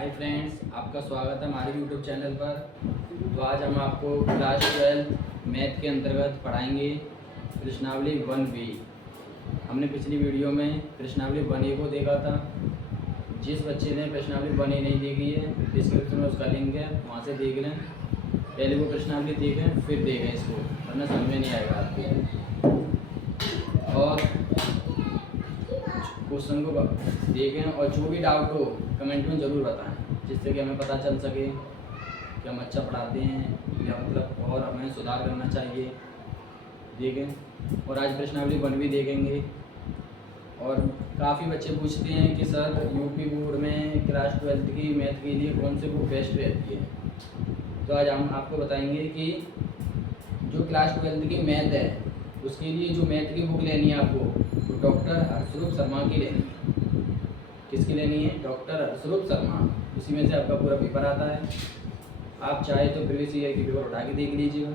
Hi friends, आपका स्वागत है हमारे यूट्यूब चैनल पर। तो आज हम आपको क्लास 12 मैथ के अंतर्गत पढ़ाएंगे प्रश्नावली 1B। हमने पिछली वीडियो में प्रश्नावली 1A को देखा था। जिस बच्चे ने प्रश्नावली 1A नहीं देखी है, डिस्क्रिप्शन में उसका लिंक है, वहाँ से देख लें। पहले वो प्रश्नावली देखें फिर देखें इसको, वरना समझ में नहीं आएगा आपको। और क्वेश्चन को देखें और जो भी डाउट हो कमेंट में ज़रूर बताएं, जिससे कि हमें पता चल सके कि हम अच्छा पढ़ाते हैं या मतलब और हमें सुधार करना चाहिए। देखें। और आज प्रश्नावली 1B देखेंगे। और काफ़ी बच्चे पूछते हैं कि सर यूपी बोर्ड में क्लास 12 की मैथ के लिए कौन सी बुक बेस्ट रहती है। तो आज हम आपको बताएंगे कि जो क्लास 12 की मैथ है उसके लिए जो मैथ की बुक लेनी है आपको, तो डॉक्टर हर्षरूप शर्मा की लेनी है। किसकी लेनी है? डॉक्टर हर्षरूप शर्मा। उसी में से आपका पूरा पेपर आता है। आप चाहे तो प्रीवियस ईयर की पेपर उठा के देख लीजिएगा,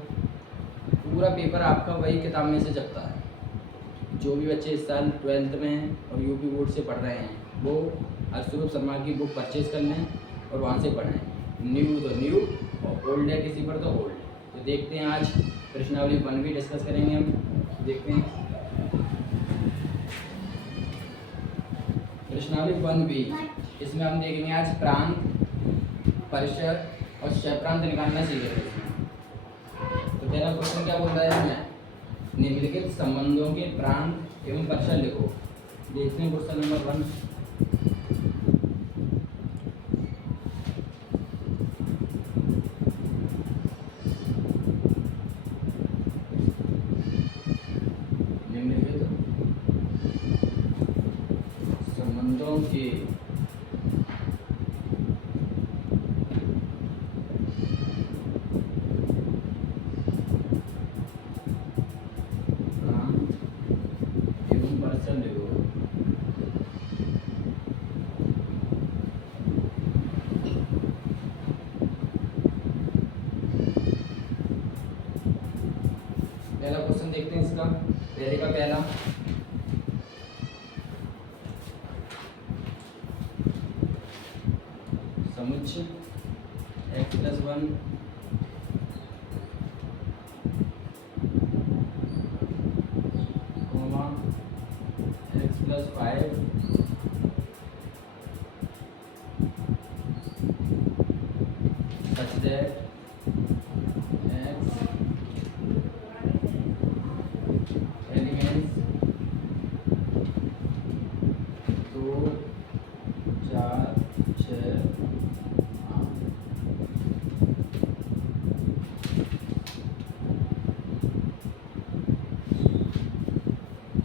पूरा पेपर आपका वही किताब में से चलता है। जो भी बच्चे इस साल 12th में हैं और यूपी बोर्ड से पढ़ रहे हैं वो हर्षरूप शर्मा की बुक परचेज़ कर लें और वहाँ से पढ़ें। न्यू तो न्यू और ओल्ड है किसी पर तो ओल्ड। तो देखते हैं, आज प्रश्नावली 1B डिस्कस करेंगे हम। देखते हैं प्रश्नावली 1B। इसमें हम देखेंगे आज प्रांत, परिसर और क्षयप्रांत निकालना सीखेंगे इसमें। तो पहला क्वेश्चन क्या बोल रहा है इसमें? निम्नलिखित संबंधों के प्रांत एवं परिसर लिखो। देखते हैं क्वेश्चन नंबर 1। संबंधों के एवं परिसर लिखो। पहला क्वेश्चन देखते हैं इसका। पहले का पहला, समुच्चय x+1 x+5 such that x elements 2, 4, 6, 8।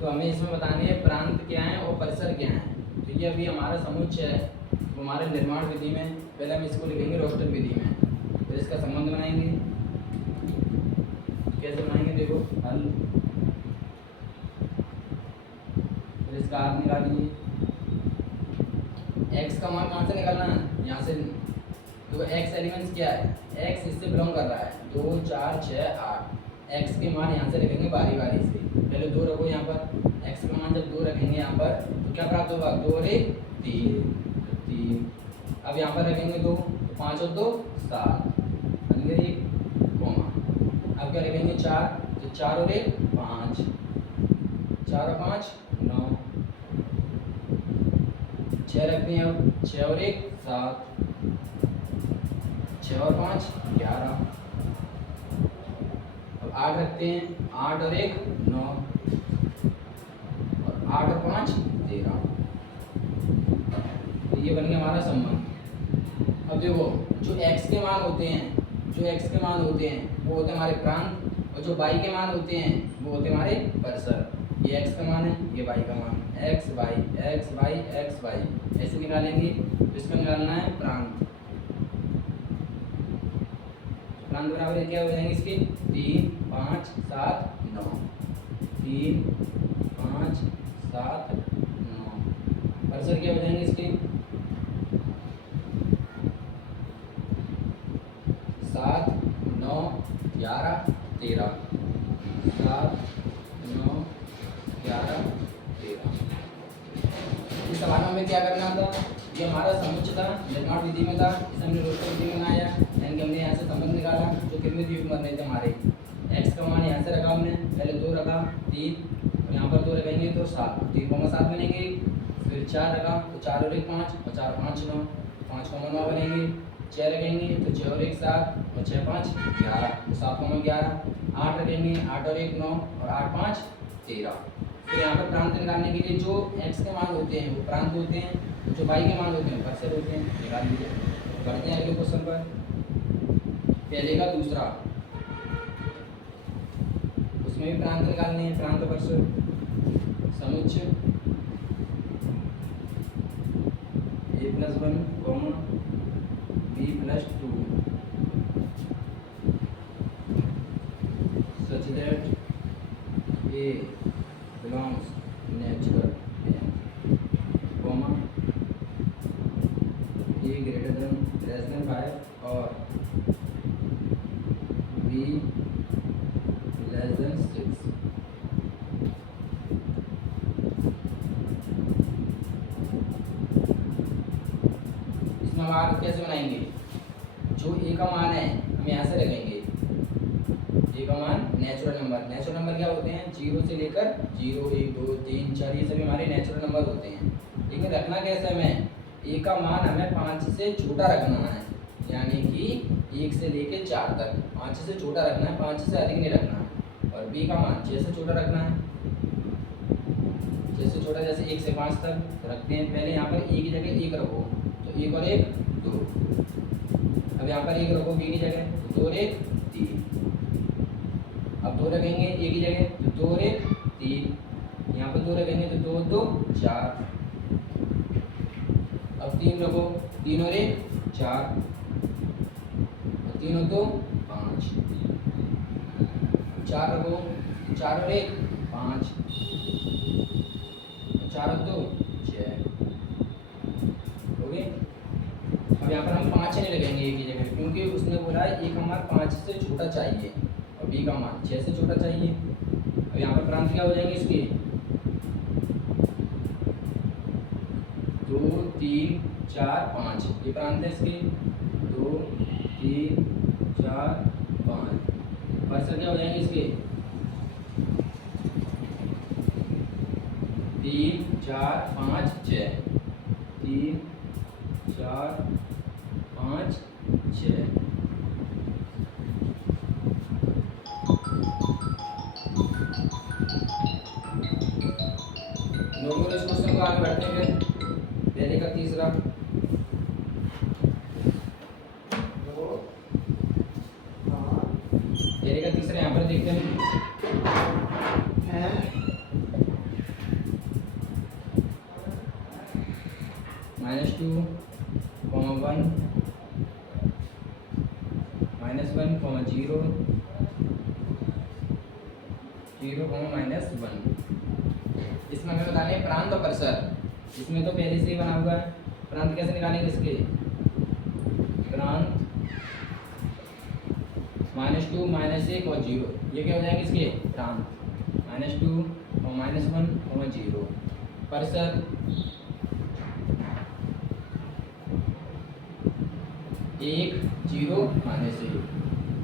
तो हमें इसमें बताने हैं प्रांत क्या है और परिसर क्या है। तो ये अभी हमारा समुच्चय है, तो हमारे निर्माण विधि में पहले हम इसको लिखेंगे रोस्टर विधि में, फिर इसका संबंध बनाएंगे। कैसे बनाएंगे देखो, हल, फिर इसका अर्थ निकालिए। x का मान कहाँ से निकालना है? यहाँ से। तो x एलिमेंट्स क्या है? x इससे बिलोंग कर रहा है 2, 4, 6, 8। x के मान यहाँ से रखेंगे बारी बारी से। पहले 2 रखो यहाँ पर। x का मान जब 2 रखेंगे यहाँ पर तो क्या प्राप्त होगा? 2 और 1 3। अब यहाँ पर रखेंगे 2, 5 और 2 7, कोमा। अब क्या रखेंगे 4, तो 4 और 1 5, 4 और 5 9, 6 रखते हैं। अब 6 और 1 7, 6 और 5 11। अब 8 रखते हैं, 8 और 1 9 और 8 और 5 13। तो ये बन गया हमारा संबंध। अब देखो, जो x के मान होते हैं वो होते हैं हमारे प्रांत, और जो y के मान होते हैं वो होते हैं हमारे परिसर। ये x का मान है, ये y का मान, x y ऐसे निकालेंगे। तो इसका निकालना है प्रांत। प्रांत बराबर क्या हो जाएंगे इसके? 3, 5, 7, 9। 3, 5, 7, 9। परिसर क्या हो जाएंगे इसके? 7, 9, 11, 13। 7, 9, 11, 13। इस सवाल में हमें क्या करना था? ये हमारा समुच्चय था, निर्माण विधि में था, इसे हमने रोस्टर विधि में बनाया, यानी कि हमने यहाँ से संबंध निकाला जो कितने द्वीप बन रहे थे हमारे। x का मान यहाँ से रखा हमने, पहले 2 रखा 3 और यहाँ पर 2 रखेंगे तो 7, 3,7 बनेंगे। फिर 4 रखा तो 4 और 1 5 और 4 5 9, 5,9 बनेंगे। 6 रखेंगे तो 6 और 1 7 और 6 5 11, तो 7,11। 8 रखेंगे, 8 और 1 9 और 8 5 13। फिर यहाँ पर प्रांत निकालने के लिए जो x के मान होते हैं वो प्रांत होते हैं, जो y के मान होते हैं परसेंट होते हैं। निकाल लीजिए। बढ़ते हैं अगले क्वेश्चन पर। पहले का दूसरा, उसमें भी प्रांत निकालने हैं, प्रांत परसेंट समुच्चय a + 1, b + 2 such that a belongs natural n, a greater than less than 5 और b less than 6। इसमें हम आर कैसे बनाएंगे? जो ए का मान है हम यहाँ से रखेंगे, ए का मान नेचुरल नंबर। नेचुरल नंबर क्या होते हैं? 0 से लेकर 0 1 2 3 4, ये सभी हमारे नेचुरल नंबर होते हैं। लेकिन रखना कैसे हमें? ए का मान हमें 5 से छोटा रखना है, यानी कि 1 से लेकर 4 तक 5 से छोटा रखना है, 5 से अधिक नहीं रखना है। और बी का मान 6 से छोटा रखना है, 6 से छोटा जैसे 1 से 5 तक रखते हैं। पहले यहाँ पर ए की जगह 1 रखो तो 1 और 1 2। अब यहाँ पर 1 रखो बी की जगह तो 2 और 1 3। अब 2 रखेंगे ए की जगह तो 2 और 1 3। यहाँ पर 2 रखेंगे तो 2 2 4। अब 3 रखो, 3 और 1 4 और 3 और 2 5। 4 रखो, 4 और 1 5 और 4 और 2 6। हो गए। अब यहाँ पर हम 5 नहीं लगेंगे ए की जगह, क्योंकि उसने बोला है ए का मान 5 से छोटा चाहिए और बी का मान 6 से छोटा चाहिए। अब यहाँ पर प्रांत क्या हो जाएंगे इसके? 2 3 4 5, ये प्रांत है इसके 2 3 4 5। परसेंट क्या हो जाएंगे इसके? 3 4 5 6, 3 4 5 6। नॉर्मल इस क्वेश्चन को आगे बढ़ते हैं। पहले का तीसरा, पहले का तीसरा यहाँ पर देखते हैं। -2, 1 -1, 0 0, -1। इसमें हमें बताने हैं प्रांत और परसर। इसमें तो पहले से ही बना हुआ है। प्रांत कैसे निकालेंगे इसके? प्रांत -2, -1 और 0, ये क्या हो जाएंगे इसके प्रांत? -2 और -1 और 0। परसर 1 0 -1,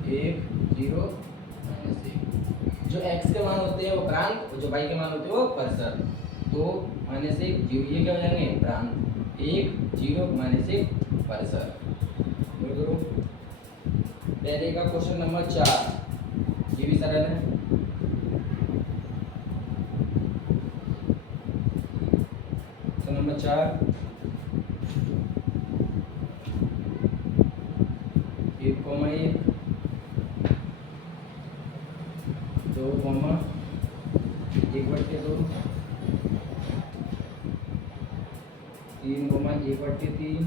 1 0 -1। जो x के मान होते हैं वो प्रांत और जो y के मान होते हैं वो परसर। 2 -1 0, ये क्या हो जाएंगे प्रांत। 1 0 -1 परसर। पहले का क्वेश्चन नंबर 4, ये भी सरल है। तो नंबर 4, 1, 1 2, 1/2 3, 1/3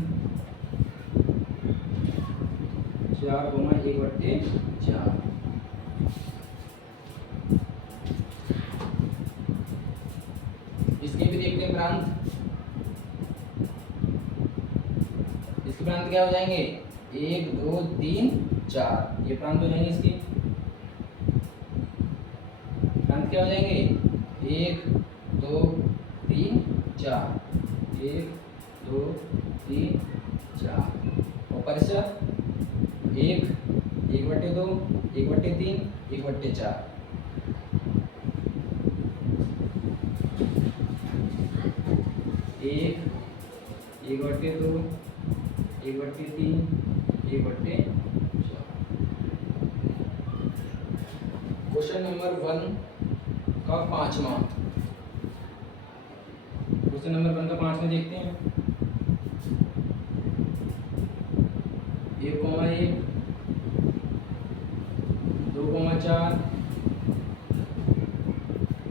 4, 1/4। इसके भी देखते हैं प्रांत। इसके प्रांत क्या हो जाएंगे? 1 2 3 4, ये प्रांत हो जाएंगे इसके। प्रांत क्या हो जाएंगे? 1 2 3 4, 1 2 3 4 और परिसर 1 1/2 1/3 1/4 1 1/2 1/3 1/4। क्वेश्चन नंबर 1 का 5वां, क्वेश्चन नंबर 1 का 5वां देखते हैं। 1,1 2,4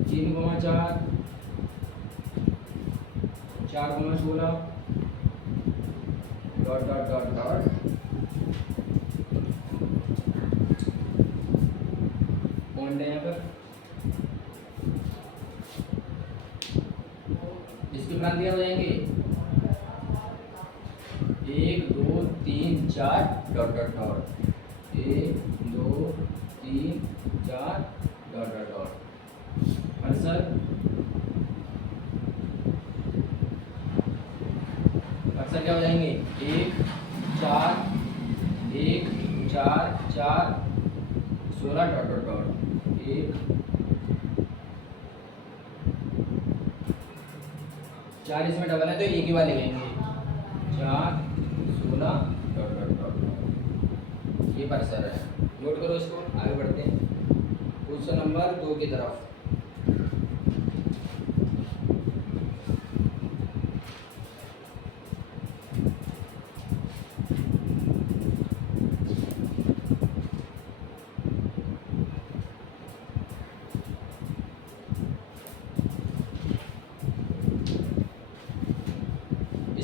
3,4 4,16 dot dot dot dot point है यहाँ पर। इसके उपरांत दिया हो जाएंगे 1 2 3 4 dot dot dot 1 2 3 4 dot dot dot. Answer क्या हो जाएंगे 1 4 1 4 4 16 डॉट डॉट डॉट 1 4 इसमें डबल है तो एक ही वाले लेंगे 4 16 डॉट डॉट डॉट। ये आंसर है, नोट करो इसको। आगे बढ़ते हैं क्वेश्चन नंबर 2 की तरफ।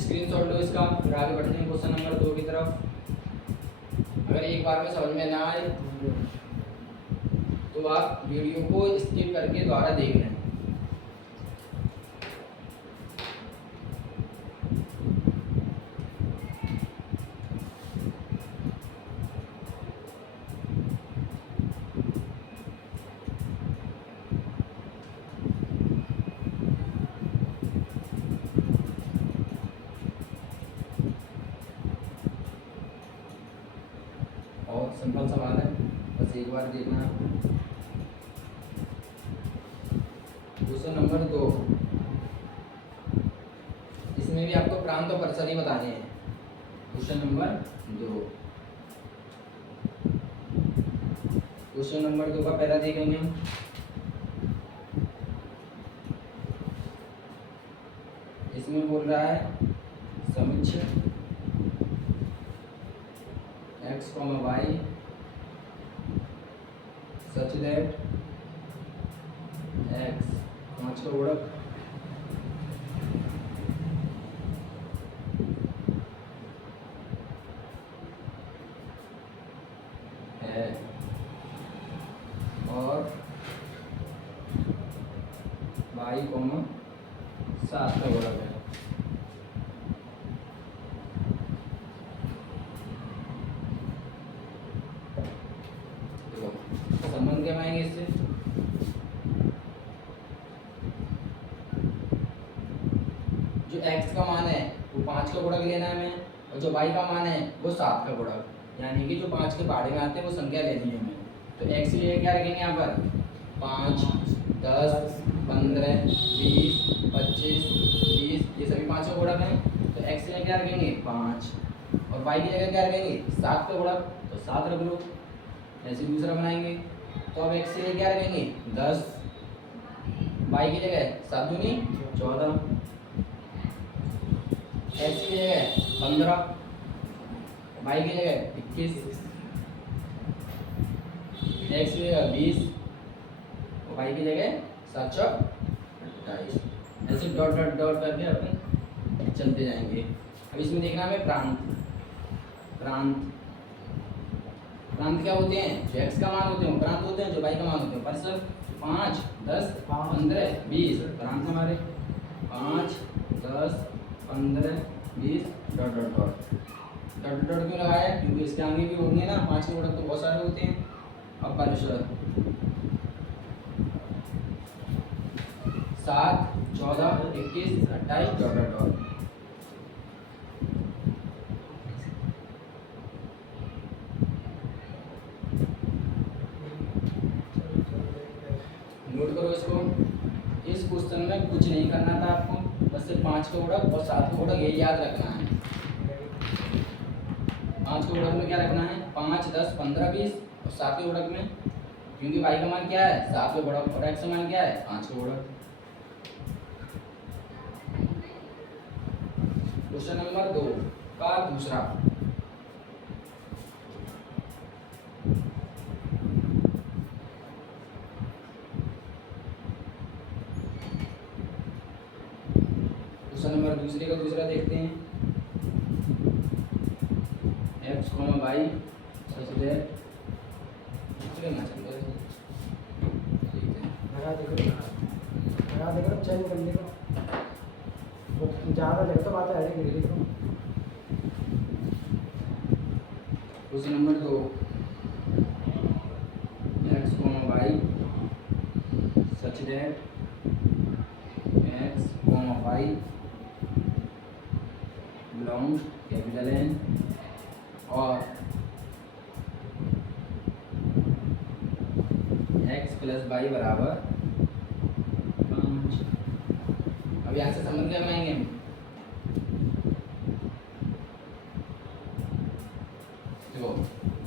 स्क्रीनशॉट लो इसका, फिर आगे बढ़ते हैं क्वेश्चन नंबर 2 की तरफ। अगर एक बार में समझ में ना आए तो आप वीडियो को स्किप करके दोबारा देख लें। और सिंपल सवाल है, बस एक बार देखना। क्वेश्चन नंबर 2, इसमें भी आपको प्रांत और परिसर ही बताने हैं। क्वेश्चन नंबर 2, क्वेश्चन नंबर 2 का पहला देखेंगे हम। इसमें बोल रहा है समुच्चय x, y such that x 5 का गुणक है और y 7 का गुणक है। संबंध क्या पाएंगे इससे? जो x का मान है वो 5 का गुणक लेना है हमें, और जो y का मान है वो 7 का गुणक, यानी कि जो 5 के पहाड़े में आते हैं वो संख्या लेनी है हमें। तो x के लिए क्या रखेंगे यहाँ पर 5 10 15 20 25 30, ये सभी 5 का गुणक हैं। तो x के लिए क्या रखेंगे 5 और y की जगह क्या रखेंगे 7 का गुणक, तो 7 रख लो। ऐसे दूसरा बनाएंगे तो अब x के लिए क्या रखेंगे 10, y की जगह 7 दूनी 14, x की जगह 15, y की जगह 21, x की जगह 20 और y की जगह 7 चौक 28। ऐसे डॉट डॉट डॉट करके अपन चलते जाएंगे। अब इसमें देखना हमें प्रांत। प्रांत प्रांत क्या होते हैं? जो x का मान होते हैं प्रांत होते हैं, जो y का मान होते हैं परिसर। 5 10 15 20 प्रांत हमारे 5 10 15 20 dot dot dot. Dot dot क्यों लगाया? क्योंकि इसके आगे भी होंगे ना 5 के गुणक तो बहुत सारे होते हैं। अब परिसर 7 14 21 28 डॉट डॉट डॉट। कुछ नहीं करना था आपको, बस सिर्फ 5 के गुणक और 7 के गुणक ये याद रखना है। 5 के गुणक में क्या रखना है, 5, 10, 15, 20 और 7 के गुणक में, क्योंकि y का मान क्या है 7 के गुणक और x का मान क्या है 5 के गुणक। क्वेश्चन नंबर 2 का दूसरा, क्वेश्चन नंबर दूसरे का दूसरा देखते हैं। x, y such that change कर लेगा ज़्यादा जगह तो बात है question number 2 x, y such that x, y belong capital N और x प्लस वाई बराबर 5। अब यहाँ से समझ क्या बनाएंगे हम, तो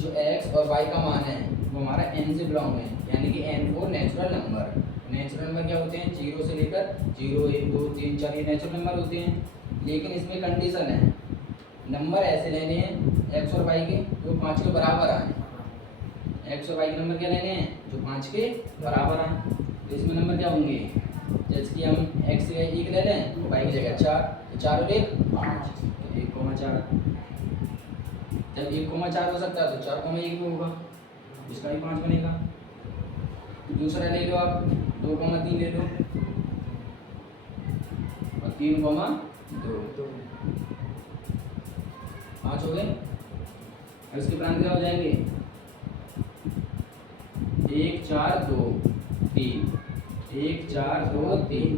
जो x और y का मान है वो हमारा n से बिलोंग है, यानी कि n को नेचुरल नंबर, नेचुरल नंबर क्या होते हैं 0 से लेकर 0, 1, 2, 3, 4 ये नेचुरल नंबर होते हैं। लेकिन इसमें कंडीशन है, नंबर ऐसे लेने हैं x और y के जो 5 के बराबर आए, x और y के नंबर क्या लेने हैं जो 5 के बराबर आए। तो इसमें नंबर क्या होंगे, जैसे कि हम x से 1 ले लें तो y की जगह 4, तो 4 और 1 5, 1,4। जब 1,4 हो सकता है तो 4,1 में होगा, इसका भी 5 बनेगा। दूसरा ले लो आप 2,3 ले लो और 3,2 5 हो गए। अब इसके प्रांत क्या हो जाएंगे 1, 4, 2, 3, 1, 4, 2, 3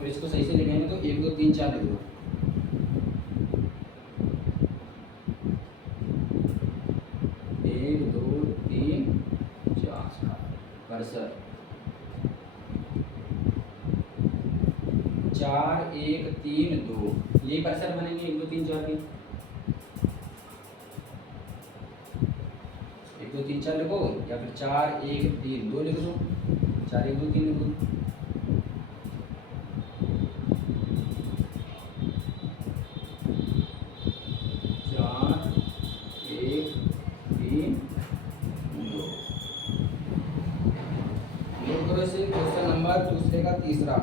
और इसको सही से लिखेंगे तो 1, 2, 3, 4 लिख दो। कर्सर 4, 1, 3, 2 ये कर्सर बनेंगे 1, 2, 3, 4 के। 1, 2, 3, 4 लिखो या फिर 4, 1, 3, 2 लिख दो, 4, 1, 2, 3 लिख दो। क्वेश्चन नंबर दूसरे का तीसरा,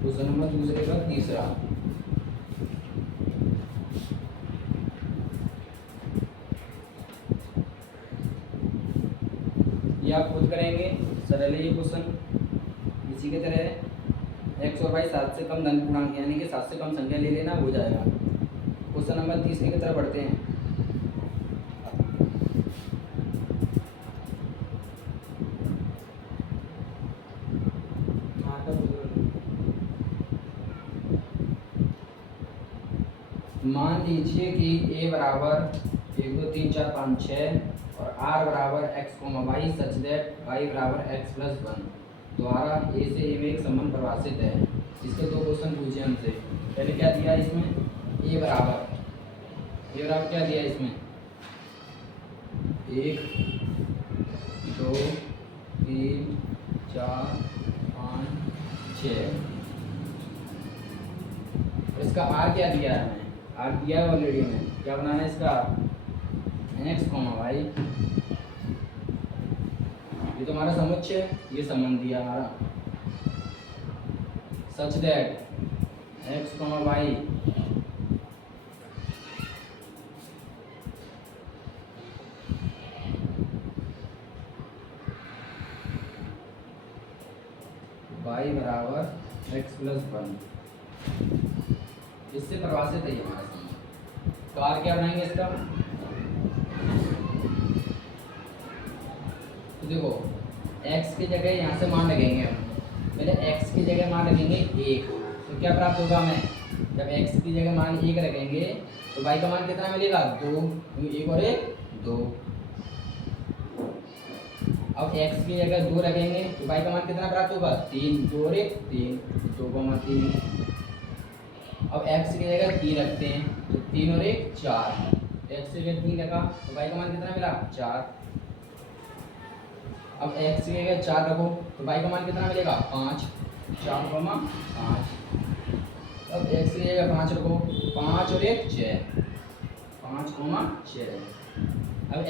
क्वेश्चन नंबर दूसरे का तीसरा, ये आप खुद करेंगे, सरल है ये क्वेश्चन। इसी के तरह x और y 7 से कम धन पूर्णांक यानी कि 7 से कम संख्या ले लेना हो जाएगा। क्वेश्चन नंबर तीसरे की तरफ बढ़ते हैं। मान लीजिए कि a बराबर 1, 2, 3, 4, 5, 6 और r बराबर x, y such that y बराबर x प्लस 1 द्वारा a से a में एक संबंध परिभाषित है। इसके दो क्वेश्चन पूछे हमसे। पहले क्या दिया इसमें a बराबर क्या दिया इसमें 1, 2, 3, 4, 5, 6। इसका r क्या दिया है, r दिया है ऑलरेडी में, क्या बनाना है इसका x, y। ये तो हमारा समुच्चय, ये संबंध दिया हमारा such that x, y y बराबर x प्लस 1, इससे परिभाषित है ये हमारा संबंध। तो r क्या बनाएंगे इसका तो देखो x की जगह यहाँ से मान रखेंगे हम, पहले x की जगह मान रखेंगे 1, तो क्या प्राप्त होगा हमें, जब x की जगह मान 1 रखेंगे तो y का मान कितना मिलेगा 2, 1 और 1 2। अब x की जगह 2 रखेंगे तो y का मान कितना प्राप्त होगा 3, 2 और 1 3, 2,3। अब x की जगह 3 रखते हैं तो 3 और 1 4, x की जगह 3 रखा तो y का मान कितना मिला 4। अब x की जगह 4 रखो तो y का मान कितना मिलेगा 5, 4,5। अब x की जगह 5 रखो, 5 और 1 6, 5,6। अब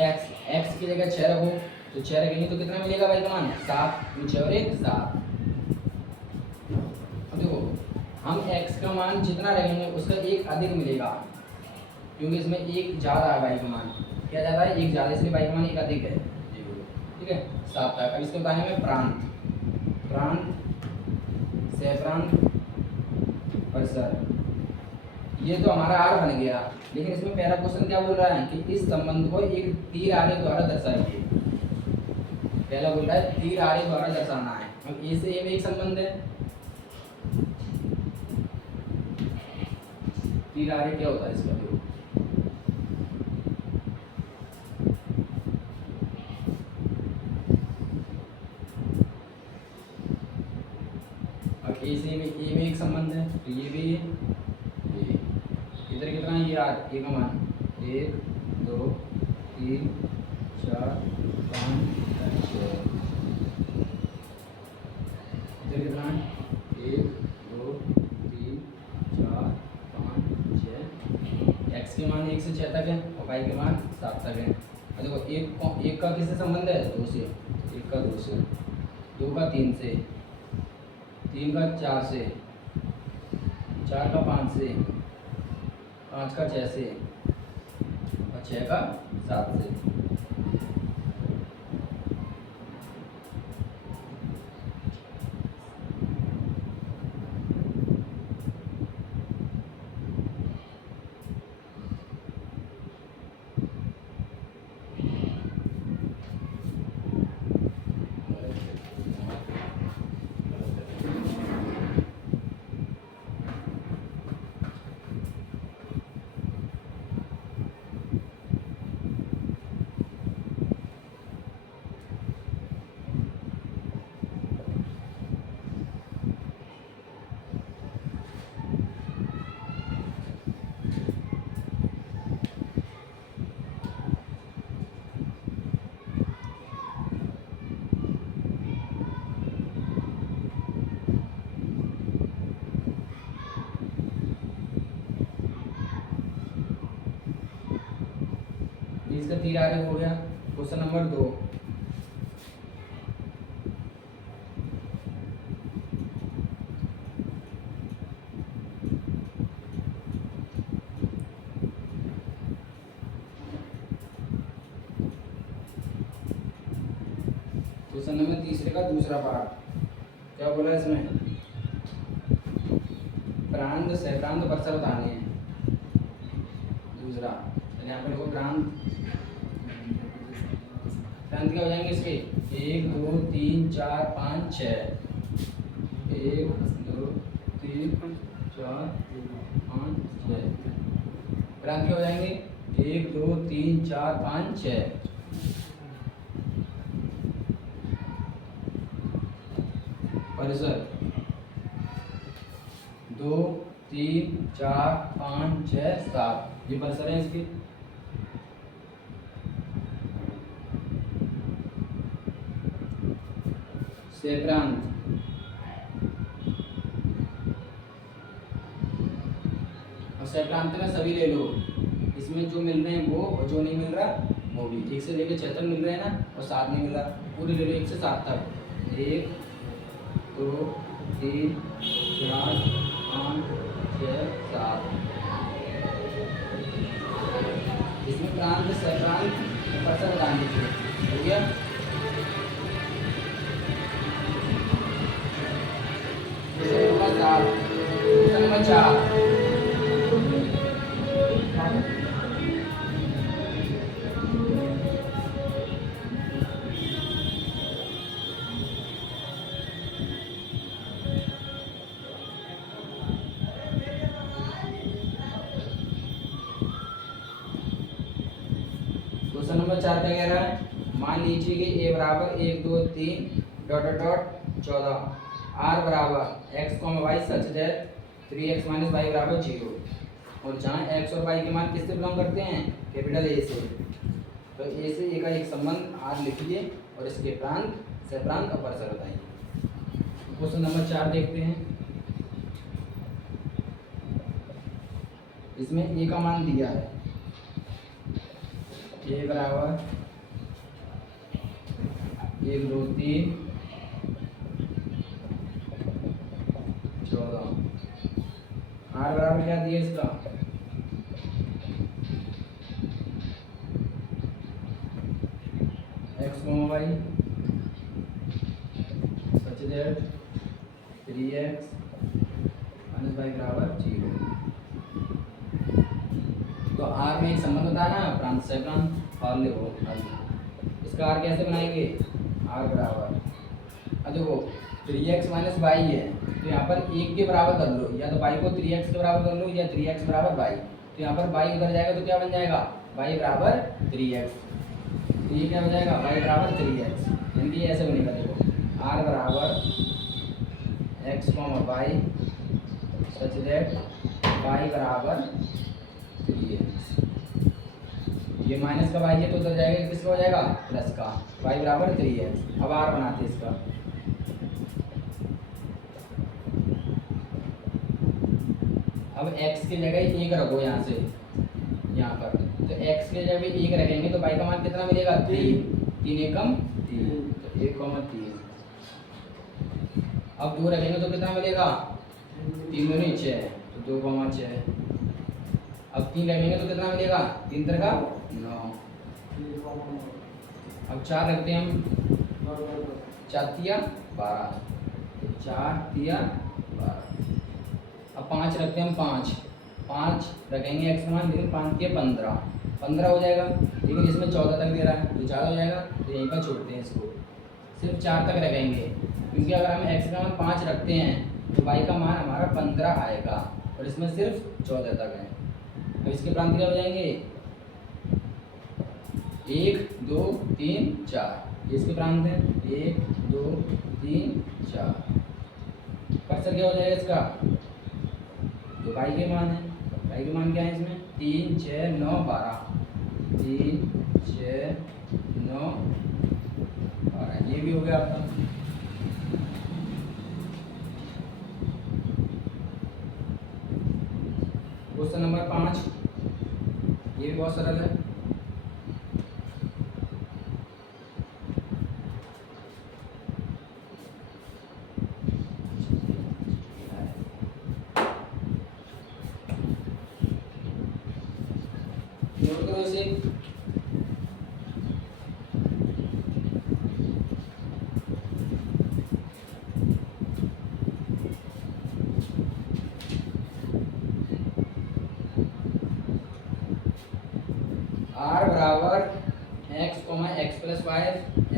x की जगह 6 रखो तो 6 रखेंगे तो कितना मिलेगा y का मान 7, 6 और 1 7। अब देखो हम x का मान जितना रखेंगे उसका एक अधिक मिलेगा, क्योंकि इसमें एक ज़्यादा है y का मान, क्या ज़्यादा है एक ज़्यादा, इसलिए y का मान एक अधिक है। ठीक है 7 तक। अब इसको बताएंगे हमें प्रांत, सह प्रांत, परिसर। ये तो हमारा आर बन गया, लेकिन इसमें पहला क्वेश्चन क्या बोल रहा है कि इस संबंध को एक तीर आरे द्वारा दर्शाइए। पहला बोल रहा है तीर आरे द्वारा दर्शाना है। अब ए से ए में एक संबंध है, तीर आरे क्या होता है इसका देखो, अब ए से ए में एक संबंध है तो ये भी इधर कितना है ये आर, ए का मान 1 2 3 4 5 6, इधर कितना है 1 2 3 4 5 6। x के मान 1 से 6 तक है और y के मान 7 तक है। देखो एक का किससे संबंध है 2 से, 1 का 2 से, 2 का 3 से, 3 का 4 से, 4 का 5 से, 5 का 6 से और 6 का 7 से। इसका तीर आगे हो गया। क्वेश्चन नंबर 2, क्वेश्चन नंबर 3 का दूसरा पार्ट क्या बोला है इसमें, प्रांत सह प्रांत परिसर बताने हैं। दूसरा यहाँ पर देखो प्रांत क्या हो जाएंगे इसके 1 2 3 4 5 6, 1 2 3 4 5 6। प्रांत क्या हो जाएंगे 1 2 3 4 5 6। परिसर 2 3 4 5 6 7, ये परिसर है इसके। सह प्रांत और सह प्रांत में सभी ले लो, इसमें जो मिल रहे हैं वो और जो नहीं मिल रहा वो भी। 1 से लेकर 6 तक मिल रहे हैं ना, और 7 नहीं मिल रहा, पूरे ले लो 1 से 7 तक। 1 2 3 4 5 6 7। इसमें प्रांत सह प्रांत परिसर बताने चाहिए, हो गया। नंबर 4, नंबर 4 क्या कह रहा है, मान लीजिए कि a बराबर 1 2 3 डॉट डॉट डॉट 14, r बराबर x y such that 3x minus y बराबर 0, और जहाँ x और y के मान किससे बिलोंग करते हैं, कैपिटल A से। तो A से A का एक संबंध r लिखिए और इसके प्रांत सह-प्रांत और परिसर बताइए। क्वेश्चन नंबर 4 देखते हैं। इसमें A का मान दिया है, A बराबर 1 2 3 14, r बराबर क्या दिया इसका, x y such that 3x minus y बराबर 0। तो r में एक संबंध होता है ना, प्रांत से प्रांत, और लिखो इसका r कैसे बनाएंगे, r बराबर, अब देखो 3x माइनस वाई है तो यहाँ पर 1 के बराबर कर लो, या तो y को 3x के बराबर कर लो या 3x बराबर y, तो यहाँ पर y उधर जाएगा तो क्या बन जाएगा, y बराबर 3x, तो ये क्या हो जाएगा, y बराबर 3x, यानी कि ऐसे बनेगा। देखो r बराबर x y such that y बराबर 3x, ये माइनस का y है तो उधर जाएगा किसका हो जाएगा, प्लस का, y बराबर 3x। अब r बनाते हैं इसका, अब x की जगह 1 रखो यहाँ से, यहाँ पर तो x की जगह 1 रखेंगे तो y का मान कितना मिलेगा, 3, 3 एकम 3, तो 1,3। अब 2 रखेंगे तो कितना मिलेगा, 3 दूनी 6, तो 2,6। अब 3 रखेंगे तो कितना मिलेगा, 3 3 का 9। अब 4 रखते हैं हम, 4 तिया 12, 4 तिया 12। अब 5 रखते हैं हम, 5 रखेंगे x का मान, लेकिन 5 के 15 हो जाएगा, लेकिन इसमें 14 तक दे रहा है तो ज़्यादा हो जाएगा, तो यहीं पर छोड़ते हैं इसको, सिर्फ 4 तक रखेंगे, क्योंकि अगर हम x का मान 5 रखते हैं तो y का मान हमारा 15 आएगा, और इसमें सिर्फ 14 तक है। अब इसके प्रांत क्या हो जाएंगे, 1 2 3 4, इसके प्रांत है 1 2 3 4। परिसर क्या हो जाएगा इसका, जो y के मान है, y के मान क्या है इसमें, 3 6 9 12, 3 6 9 12, ये भी हो गया आपका। क्वेश्चन नंबर 5, ये भी बहुत सरल है। नोट करो इसे, r बराबर x plus y,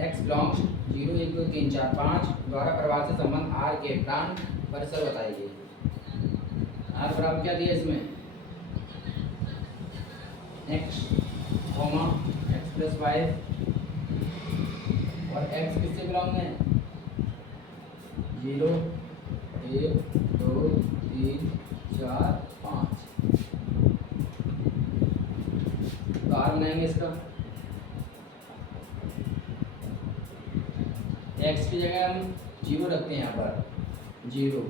x belongs 0 1 2 3 4 5 द्वारा परिभाषित संबंध r के प्रांत परिसर बताइए। r बराबर क्या दिया इसमें, x प्लस वाई, और x किससे बिलोंग है, 0 1 2 3 4 5। तो r बनाएंगे इसका, x की जगह हम 0 रखते हैं, यहाँ पर 0,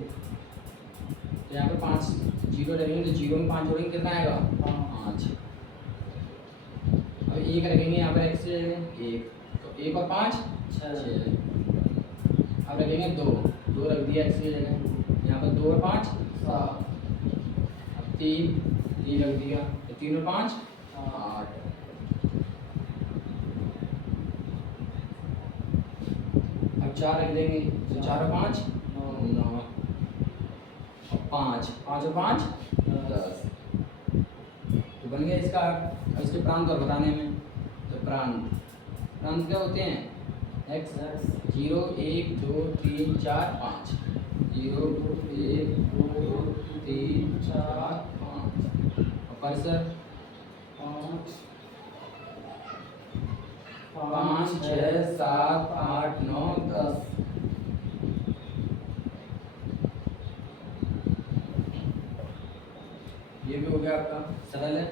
तो यहाँ पर 5 0 रखेंगे तो 0 में 5 जोड़ेंगे कितना आएगा, 5। अब 1 रखेंगे यहाँ पर x की जगह 1, तो 1 और 5 6। अब रखेंगे 2 रख दिया x की जगह, यहाँ पर 2 और 5 7। अब 3 रख दिया, तो 3 और 5 8। अब 4 रख देंगे, तो 4 और 5 9। अब 5 और 5 10, तो बन गया इसका। अब इसके प्रांत और बताने में, तो प्रांत क्या होते हैं, x 0 1 2 3 4 5, 0 1 2 3 4 5, और परिसर 5 5 6 7 8 9 10। ये भी हो गया आपका, सरल है।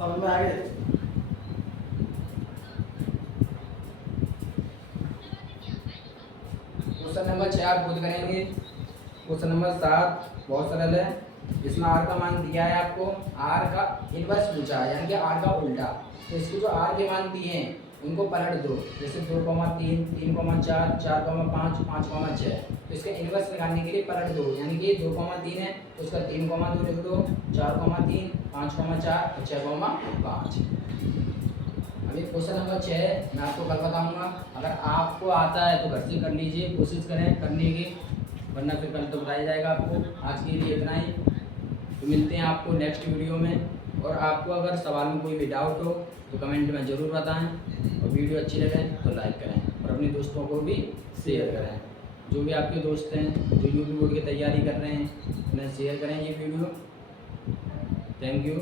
समझ में आ गए। क्वेश्चन नंबर 6 आप खुद करेंगे। क्वेश्चन नंबर 7 बहुत सरल है। इसमें आर का मान दिया है आपको, आर का इनवर्स पूछा है, यानी कि आर का उल्टा। तो इसके जो आर के मान दिए हैं उनको पलट दो, जैसे 2,3 3,4 4,5 5,6। तो इसका इनवर्स निकालने के लिए पलट दो, यानी कि 2,3 है तो उसका 3,2 लिख दो, 4,3 5,4 और 6,5। अभी क्वेश्चन नंबर 6 मैं आपको कल बताऊंगा। अगर आपको आता है तो घर से कर लीजिए, कोशिश करें करने की, वरना फिर कल तो बताया जाएगा आपको। आज के लिए इतना ही, तो मिलते हैं आपको नेक्स्ट वीडियो में। और आपको अगर सवाल में कोई भी डाउट हो तो कमेंट में ज़रूर बताएं, और वीडियो अच्छी लगे तो लाइक करें और अपने दोस्तों को भी शेयर करें। जो भी आपके दोस्त हैं जो यूपी बोर्ड की तैयारी कर रहे हैं उन्हें शेयर करें ये वीडियो। Thank you.